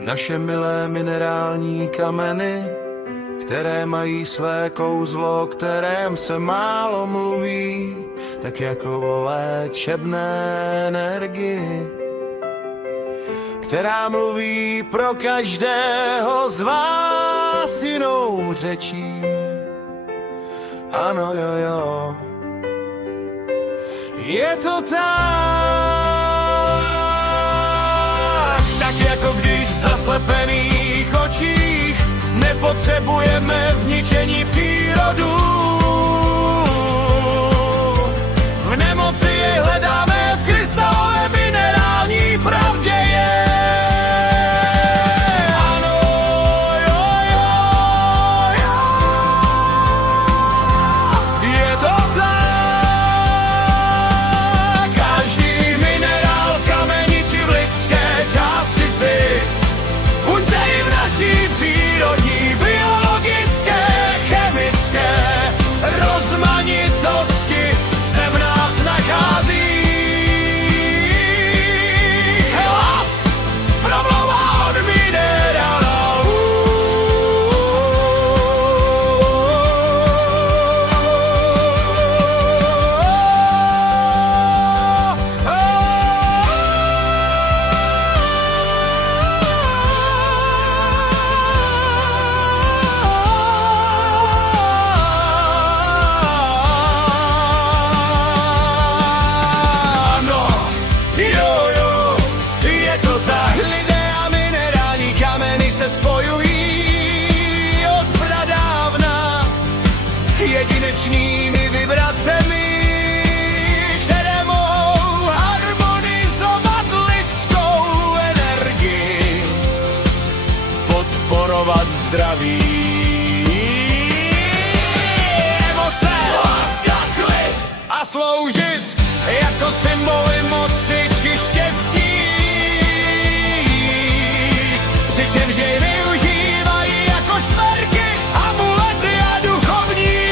Naše milé minerální kameny, které mají své kouzlo, o kterém se málo mluví, tak jako o léčebné energii, která mluví pro každého z vás jinou řečí. Ano, jo, je to tak jako když v zaslepených očích nepotřebujeme v ničení přírodu. V nemoci jej hledáme v krystalové minerální pravdě je. Ano, jo, je to tak. Každý minerál v kameni či v lidské částici, buď se i v naší přírodní, biologické, chemické rozmanitosti se v nás nachází. Hlas promlouvá od minerálů. Jedinečnými vibracemi, které mohou harmonizovat lidskou energii, podporovat zdraví. Emoce, láska, klid a sloužit jako symboly moci či štěstí, přičemž jej využívají jako šperky, amulety a duchovní.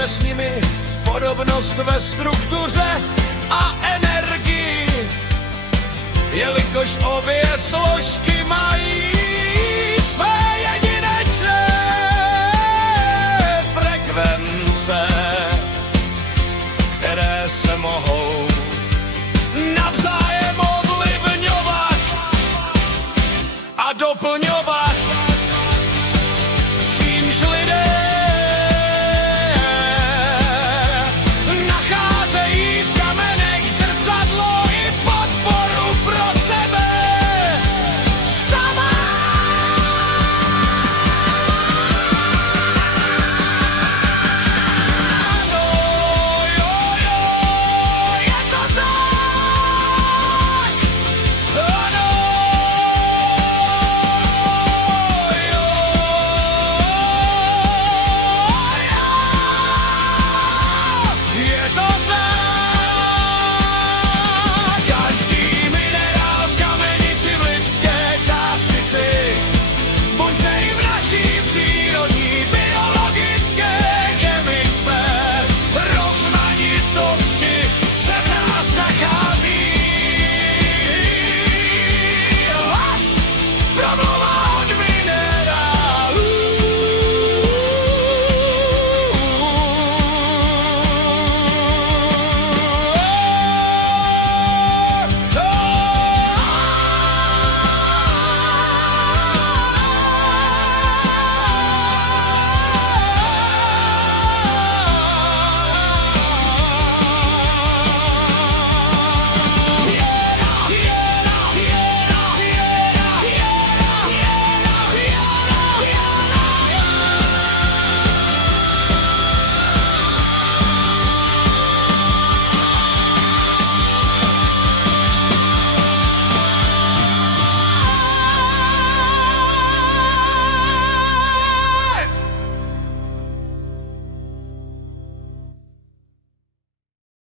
S nimi podobnost ve struktuře a energii, jelikož obě složky mají své jedinečné frekvence, které se mohou